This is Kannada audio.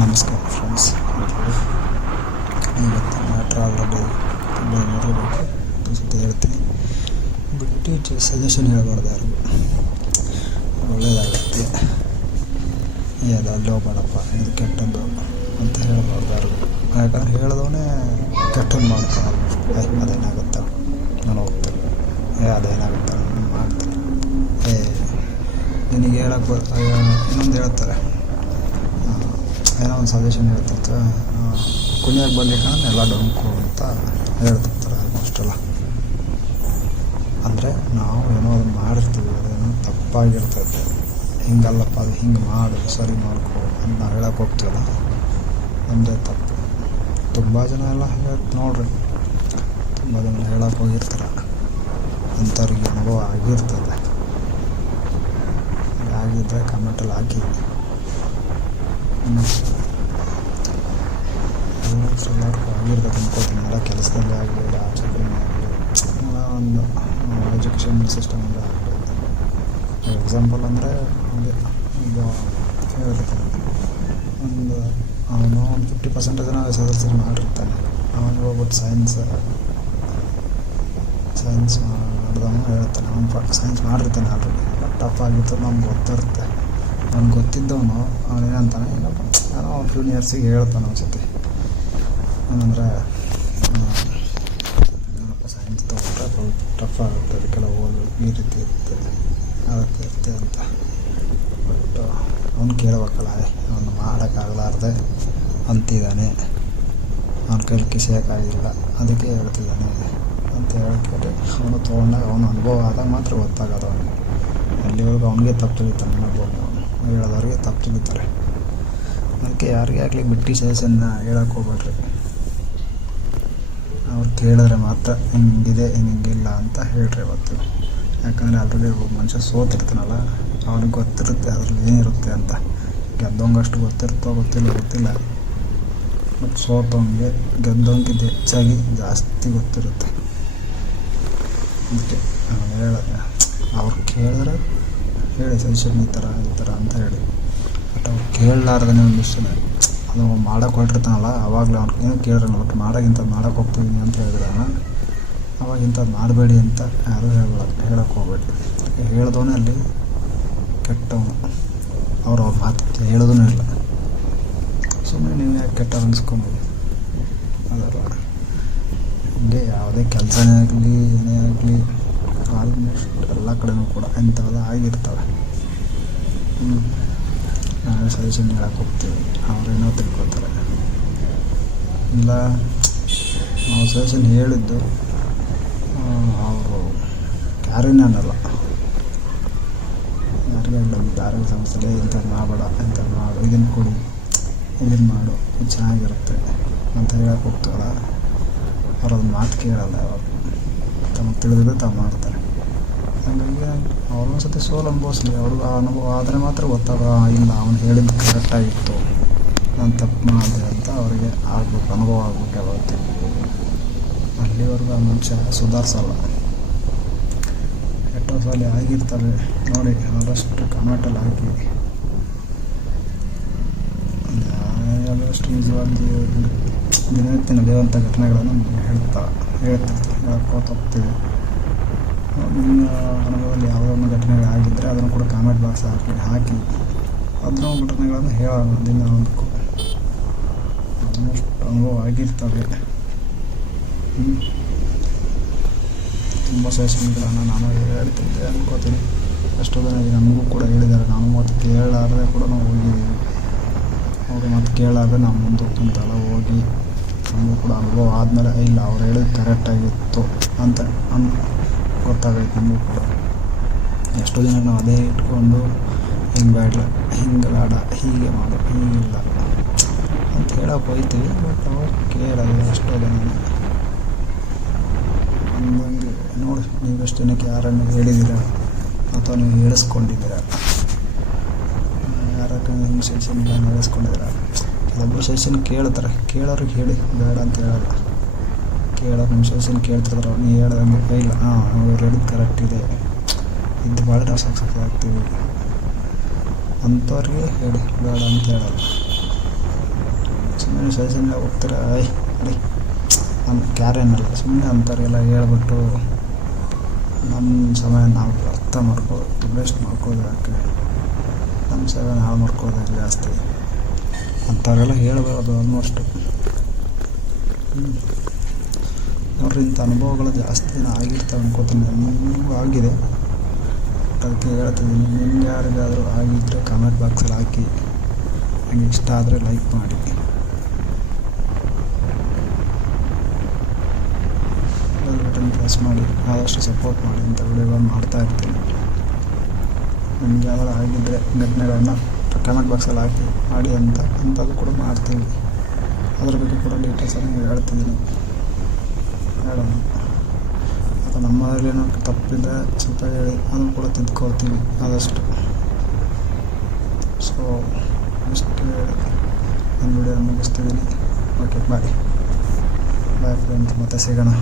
ನಮಸ್ಕಾರ ಫ್ರೆಂಡ್ಸ್. ಇವತ್ತು ಮ್ಯಾಟ್ರ್ ಆಲ್ರೆಡಿ ತುಂಬ ನೋಡಿರಬೇಕು, ಅನಿಸುತ್ತೆ ಹೇಳ್ತೀನಿ. ಬಿಟ್ಟು ಸಜೆಷನ್ ಹೇಳ್ಬಾರ್ದು ಯಾರಿಗೂ, ಒಳ್ಳೆಯದಾಗುತ್ತೆ. ಅದು ಅಲ್ಲಿ ಹೋಗ್ಬೇಡಪ್ಪ, ಇದು ಕೆಟ್ಟದ್ದು ಅಂತ ಹೇಳ್ಬಾರ್ದು ಯಾರಿಗೂ. ಯಾಕಂದ್ರೆ ಹೇಳಿದವನೇ ಕೆಟ್ಟದ್ದು ಮಾಡ್ತಾನೆ. ಅದೇನಾಗುತ್ತಾ, ನಾನು ಹೋಗ್ತೇನೆ, ಅದೇನಾಗುತ್ತಾ, ನಾನು ಮಾಡ್ತೀನಿ, ನಿನಗೆ ಹೇಳಕ್ಕೆ ಇನ್ನೊಂದು ಹೇಳ್ತಾರೆ, ಏನೋ ಒಂದು ಸಜೆಷನ್ ಹೇಳ್ತಿರ್ತಾರೆ, ಕುಣಿಯೋಕ್ಕೆ ಬರ್ಲಿಕ್ಕೆ ಎಲ್ಲ ಡೊಂಕು ಅಂತ ಹೇಳ್ತಿರ್ತಾರೆ ಆಲ್ಮೋಸ್ಟೆಲ್ಲ. ಅಂದರೆ ನಾವು ಏನೋ ಅದು ಮಾಡಿರ್ತೀವಿ, ಅದೇನೋ ತಪ್ಪಾಗಿರ್ತೈತೆ, ಹಿಂಗಲ್ಲಪ್ಪ ಅದು ಹಿಂಗೆ ಮಾಡು, ಸರಿ ಮಾಡ್ಕೊ ಅಂತ ನಾವು ಹೇಳಕ್ಕೆ ಹೋಗ್ತೀವಲ್ಲ, ನಮ್ಮದೇ ತಪ್ಪು. ತುಂಬ ಜನ ಎಲ್ಲ ನೋಡ್ರಿ, ತುಂಬ ಜನ ಹೇಳಕ್ಕೆ ಹೋಗಿರ್ತಾರೆ, ಅಂಥವ್ರಿಗೆ ಅನುಭವ ಆಗಿರ್ತದೆ. ಆಗಿದ್ದರೆ ಕಮೆಂಟಲ್ಲಿ ಹಾಕಿ. ಆಲ್ಮೋಸ್ಟ್ ಎಲ್ಲರಿಗೂ ಆಗಿರ್ತದೆ ಅನ್ಕೋತೀನಿ. ಎಲ್ಲ ಕೆಲಸದಲ್ಲಿ ಆಗಲಿ, ಆಚರಣೆ ಆಗಲಿ, ಒಂದು ಎಜುಕೇಷನ್ ಸಿಸ್ಟಮಲ್ಲಿ ಆಗಲಿ. ಎಕ್ಸಾಂಪಲ್ ಅಂದರೆ ಹಂಗೆ ಈಗ ಹೇಳಿರ್ತಾರೆ, ಅವನು 50% ನಾವು SSLC ಮಾಡಿರ್ತಾನೆ, ಅವನಿಗೆ ಹೋಗ್ಬಿಟ್ಟು ಸೈನ್ಸ್ ಮಾಡಿದವನು ಹೇಳ್ತಾನೆ, ಅವನು ಸೈನ್ಸ್ ಮಾಡಿರ್ತಾನೆ ಆಲ್ರೆಡಿ, ಟಫ್ ಆಗಿತ್ತು, ನಮ್ಗೆ ಗೊತ್ತಿರುತ್ತೆ. ಅವ್ನಿಗೆ ಗೊತ್ತಿದ್ದವನು ಅವನೇನಂತಾನೆ, ಏನೋ ಜೂನಿಯರ್ಸಿಗೆ ಹೇಳ್ತಾನೆ ಅನ್ಸುತ್ತೆ, ಏನಂದರೆ ಏನಪ್ಪ ಸೈನ್ಸ್ ತೊಗೊಂಡ್ರೆ ಸ್ವಲ್ಪ ಟಫ್ ಆಗುತ್ತೆ, ಅದಕ್ಕೆಲ್ಲ ಓದು ಈ ರೀತಿ ಇರುತ್ತೆ, ಅದಕ್ಕೆ ಇರುತ್ತೆ ಅಂತ. ಬಟ್ ಅವ್ನು ಕೇಳಬೇಕಲ್ಲ, ಅವನು ಮಾಡೋಕ್ಕಾಗಲಾರ್ದೆ ಅಂತಿದ್ದಾನೆ, ಅವನ ಕೈಲಿ ಕಿಸಿಯೋಕ್ಕಾಗಿಲ್ಲ, ಅದಕ್ಕೆ ಹೇಳ್ತಿದ್ದಾನೆ ಅಂತ ಹೇಳ್ತಾರೆ. ಅವನು ತೊಗೊಂಡಾಗ ಅವನು ಅನುಭವ ಆದಾಗ ಮಾತ್ರ ಗೊತ್ತಾಗೋದು ಅವನಿಗೆ. ಅಲ್ಲಿವರೆಗೂ ಅವನಿಗೆ ತಪ್ಪು ತಿಳಿತಾನೆ, ಅವನು ಹೇಳೋದವ್ರಿಗೆ ತಪ್ಪು ತಿಳಿತಾರೆ. ಅದಕ್ಕೆ ಯಾರಿಗೇ ಆಗಲಿ ಬಿಟ್ಟು ಸಜೆಷನ್ನ ಹೇಳೋಕ್ಕೆ ಹೋಗ್ಬೇಡ್ರಿ. ಅವ್ರು ಕೇಳಿದ್ರೆ ಮಾತ್ರ ಹಿಂಗಿದೆ ಹಿಂಗಿಲ್ಲ ಅಂತ ಹೇಳ್ರಿ ಇವತ್ತು. ಯಾಕಂದರೆ ಆಲ್ರೆಡಿ ಒಬ್ಬ ಮನುಷ್ಯ ಸೋತಿರ್ತಾನಲ್ಲ, ಅವ್ನಿಗೆ ಗೊತ್ತಿರುತ್ತೆ ಅದ್ರಲ್ಲಿ ಏನಿರುತ್ತೆ ಅಂತ. ಗೆದ್ದವಂಗಷ್ಟು ಗೊತ್ತಿಲ್ಲ, ಮತ್ತು ಸೋತವಂಗೆ ಗೆದ್ದವಂಗಿಂತ ಹೆಚ್ಚಾಗಿ ಜಾಸ್ತಿ ಗೊತ್ತಿರುತ್ತೆ. ಅದಕ್ಕೆ ಹೇಳೋದು, ಅವ್ರು ಕೇಳಿದ್ರೆ ಹೇಳಿ ಸಜೆಷನ್ ಈ ಥರ ಅಂತ ಹೇಳಿ. ಬಟ್ ಅವ್ರು ಕೇಳಲಾರ್ದೇ ಒಂದು ಇಷ್ಟ ಅದು ಮಾಡೋಕ್ಕೆ ಹೊರಟಿರ್ತಾನಲ್ಲ, ಆವಾಗಲೇ ಅವ್ನು ಏನೂ ಕೇಳಿರಲ್ಲ. ಬಟ್ ಮಾಡೋಕ್ಕಿಂಥದ್ದು ಮಾಡೋಕ್ಕೆ ಹೋಗ್ತೀವಿ ಅಂತ ಹೇಳಿದ್ರೆ ಅವಾಗ ಇಂಥದ್ದು ಮಾಡಬೇಡಿ ಅಂತ ಯಾರೂ ಹೇಳೋಕ್ಕೆ ಹೋಗ್ಬೇಡಿ. ಹೇಳ್ದವನೇ ಅಲ್ಲಿ ಕೆಟ್ಟವನು, ಅವ್ರ ಮಾತು ಹೇಳೋದೂ ಇಲ್ಲ. ಸುಮ್ಮನೆ ನೀವು ಯಾಕೆ ಕೆಟ್ಟ ಅನಿಸ್ಕೊಂಬೋದು, ಅದಲ್ಲ. ಹೀಗೆ ಯಾವುದೇ ಕೆಲಸನೇ ಆಗಲಿ ಏನೇ ಆಗಲಿ ಆಲ್ಮೋಸ್ಟ್ ಎಲ್ಲ ಕಡೆನೂ ಕೂಡ ಇಂಥವೆಲ್ಲ ಆಗಿರ್ತವೆ. ನಾವೇ ಸಜೆಷನ್ ಹೇಳಕ್ಕೆ ಹೋಗ್ತೀವಿ, ಅವ್ರೇನೋ ತಿಳ್ಕೊತಾರೆ. ಇಲ್ಲ, ನಾವು ಸಜೆಷನ್ ಹೇಳಿದ್ದು ಅವರು ಯಾರೇನೇ ಅನ್ನಲ್ಲ, ಯಾರಿಗೆ ಆರೋಗ್ಯ ಸಮಸ್ಯೆ ಇಂಥದ್ದು ಮಾಡಬೇಡ, ಇಂಥದ್ದು ಮಾಡು, ಇದನ್ನು ಕೊಡಿ, ಇದನ್ನು ಮಾಡು, ಇದು ಚೆನ್ನಾಗಿರುತ್ತೆ ಅಂತ ಹೇಳಕ್ಕೆ ಹೋಗ್ತಾರಲ್ಲ, ಅವ್ರು ಅದು ಮಾತು ಕೇಳಲ್ಲ. ಯಾವಾಗ ತಮಗೆ ತಿಳಿದಿದ್ದು ತಾವು ಮಾಡ್ತಾರೆ. ಹಾಗಾಗಿ ಅವ್ರೊಂದು ಸತಿ ಸೋಲು ಅನುಭವಿಸ್ಲಿ, ಅವ್ರಿಗೆ ಆ ಅನುಭವ ಆದರೆ ಮಾತ್ರ ಗೊತ್ತಾಗ, ಇಲ್ಲ ಅವ್ನು ಹೇಳಿದ್ದು ಕರೆಕ್ಟಾಗಿತ್ತು, ನಾನು ತಪ್ಪು ಮಾಡಿದೆ ಅಂತ ಅವರಿಗೆ ಆಗ್ಬೇಕು, ಅನುಭವ ಆಗ್ಬೇಕು. ಯಾವತ್ತು ಅಲ್ಲಿವರೆಗೂ ಆ ಮನುಷ್ಯ ಸುಧಾರಿಸಲ್ಲ. ಕೆಟ್ಟ ಸಾಲಿ ಆಗಿರ್ತವೆ ನೋಡಿ, ಆದಷ್ಟು ಕಮೆಂಟಲ್ಲಿ ಹಾಕಿ. ಆದಷ್ಟು ನಿಜವಾಗಿ ದಿನನಿತ್ಯ ನಡೆಯುವಂಥ ಘಟನೆಗಳನ್ನು ಹೇಳ್ತಿರ್ತೀವಿ, ಹೇಳ್ಕೋತ ಹೋಗ್ತೀವಿ. ನಿಮ್ಮ ಅನುಭವದಲ್ಲಿ ಯಾವುದೋ ಒಂದು ಘಟನೆ ಆಗಿದ್ದರೆ ಅದನ್ನು ಕೂಡ ಕಾಮೆಂಟ್ ಬಾಕ್ಸ್ ಹಾಕಿ ಅದನ್ನ ಘಟನೆಗಳನ್ನು ಹೇಳೋಣ. ದಿನ ಒಂದಕ್ಕೂ ಆಲ್ಮೋಸ್ಟ್ ಅನುಭವ ಆಗಿರ್ತವೆ. ತುಂಬ ಸಜೆಷನ್ಗಳನ್ನು ನಾನು ಹೇಳ್ತಿದ್ದೆ ಅನ್ಕೋತೀನಿ. ಎಷ್ಟೋ ಜನ ನಮಗೂ ಕೂಡ ಹೇಳಿದ್ದಾರೆ, ನಾನು ಮತ್ತು ಕೇಳಲಾರದೆ ಕೂಡ ನಾವು ಹೋಗಿದ್ದೀವಿ. ಅವರು ಮತ್ತು ಕೇಳಾದ್ರೆ ನಾವು ಮುಂದೋಗ್ತಂತೆಲ್ಲ ಹೋಗಿ ನಮಗೂ ಕೂಡ ಅನುಭವ ಆದಮೇಲೆ ಇಲ್ಲ ಅವ್ರು ಹೇಳಿದ್ದು ಕರೆಕ್ಟಾಗಿತ್ತು ಅಂತ ಗೊತ್ತಾಗೈತೆ ನಮಗೂ ಕೂಡ. ಎಷ್ಟೋ ಜನ ನಾವು ಅದೇ ಇಟ್ಕೊಂಡು ಹಿಂಗೆ ಬೇಡ, ಹೀಗೆ ಮಾಡು, ಹೀಗಿಲ್ಲ ಅಂತ ಹೇಳೋಕೆ ಹೋಗ್ತೀವಿ. ಬಟ್ ಅವ್ರು ಕೇಳೋದು ಎಷ್ಟೋ ಜನ. ಹಂಗೆ ನೋಡಿ, ನೀವೆಷ್ಟು ಜನಕ್ಕೆ ಯಾರನ್ನು ಹೇಳಿದ್ದೀರಾ ಅಥವಾ ನೀವು ಹೇಳಿಸ್ಕೊಂಡಿದ್ದೀರಾ, ಯಾರಕ್ಕೆ ನಿಮ್ಮ ಸಜೆಷನ್ ನಡೆಸ್ಕೊಂಡಿದ್ದೀರಾ. ಕೆಲವೊಬ್ಬರು ಸಜೆಷನ್ ಕೇಳ್ತಾರೆ, ಕೇಳೋರಿಗೆ ಹೇಳಿ, ಬೇಡ ಅಂತ ಹೇಳಲ್ಲ. ಕೇಳೋರು ನಿಮ್ಮ ಸಜೆಷನ್ ಕೇಳ್ತಿರ್ತಾರೆ, ನೀವು ಹೇಳ್ದಂಗೆ ಇಲ್ಲ ಅವ್ರು ಹೇಳಿದ್ದು ಕರೆಕ್ಟ್ ಇದೆ, ಇದು ಭಾಳ ನಾವು ಸಕ್ಸಸ್ ಆಗ್ತೀವಿ ಅಂಥವ್ರಿಗೆ ಹೇಳಿ, ಬೇಡ ಅಂತ ಹೇಳಲ್ಲ. ಸುಮ್ಮನೆ ಸಜೆಷನ್ಗೆ ಹೋಗ್ತೀರ ಅಡಿ ನಮ್ಮ ಕ್ಯಾರೇನಲ್ಲ ಸುಮ್ಮನೆ ಅಂಥವ್ರಿಗೆಲ್ಲ ಹೇಳ್ಬಿಟ್ಟು ನಮ್ಮ ಸಮಯ ನಾವು ಅರ್ಥ ವೇಸ್ಟ್ ಮಾಡ್ಕೋದು ಯಾಕೆ ನಮ್ಮ ಸಮಯ ಹಾಳು ಮಾಡ್ಕೋದಾಗ ಜಾಸ್ತಿ ಅಂಥವ್ರೆಲ್ಲ ಹೇಳ್ಬಾರ್ದು ಆಲ್ಮೋಸ್ಟು. ನೋಡ್ರಿ, ಇಂಥ ಅನುಭವಗಳು ಜಾಸ್ತಿ ಆಗಿರ್ತವೆ ಅನ್ಕೋತೀನಿ. ನನಗೂ ಆಗಿದೆ, ಅದಕ್ಕೆ ಹೇಳ್ತಿದ್ದೀನಿ. ನಿಮ್ಗೆ ಯಾರಿಗಾದರೂ ಆಗಿದ್ದರೆ ಕಮೆಂಟ್ ಬಾಕ್ಸಲ್ಲಿ ಹಾಕಿ. ನನಗೆ ಇಷ್ಟ ಆದರೆ ಲೈಕ್ ಮಾಡಿ. ಬೆಲ್ ಬಟನ್ ಪ್ರೆಸ್ ಮಾಡಿ, ಆದಷ್ಟು ಸಪೋರ್ಟ್ ಮಾಡಿ. ಇಂಥ ವಿಡಿಯೋಗಳನ್ನು ಮಾಡ್ತಾಯಿರ್ತೀನಿ. ನಿಮ್ಗೆ ಯಾವ್ದಾರು ಆಗಿದ್ದರೆ ಘಟನೆಗಳನ್ನ ಕಮೆಂಟ್ ಬಾಕ್ಸಲ್ಲಿ ಹಾಕಿ ಮಾಡಿ ಅಂಥದ್ದು ಕೂಡ ಮಾಡ್ತೀವಿ. ಅದ್ರ ಬಗ್ಗೆ ಕೂಡ ಡೀಟೇಲ್ಸನ್ನು ಹೇಳ್ತಿದ್ದೀನಿ, ಹೇಳೋಣ. ಅಥವಾ ನಮ್ಮದ್ರಲ್ಲೇನೋ ತಪ್ಪಿದೆ ಸ್ವಲ್ಪ ಹೇಳಿ ಅದನ್ನು ಕೂಡ ತಿದ್ಕೊಳ್ತೀವಿ ಆದಷ್ಟು. ಸೊ ಇಷ್ಟು ಹೇಳಿ ನಾನು ವಿಡಿಯೋ ಮುಗಿಸ್ತಿದ್ದೀನಿ. ಓಕೆ, ಬಾಯ್ ಫ್ರೆಂಡ್ಸ್, ಮತ್ತೆ ಸಿಗೋಣ.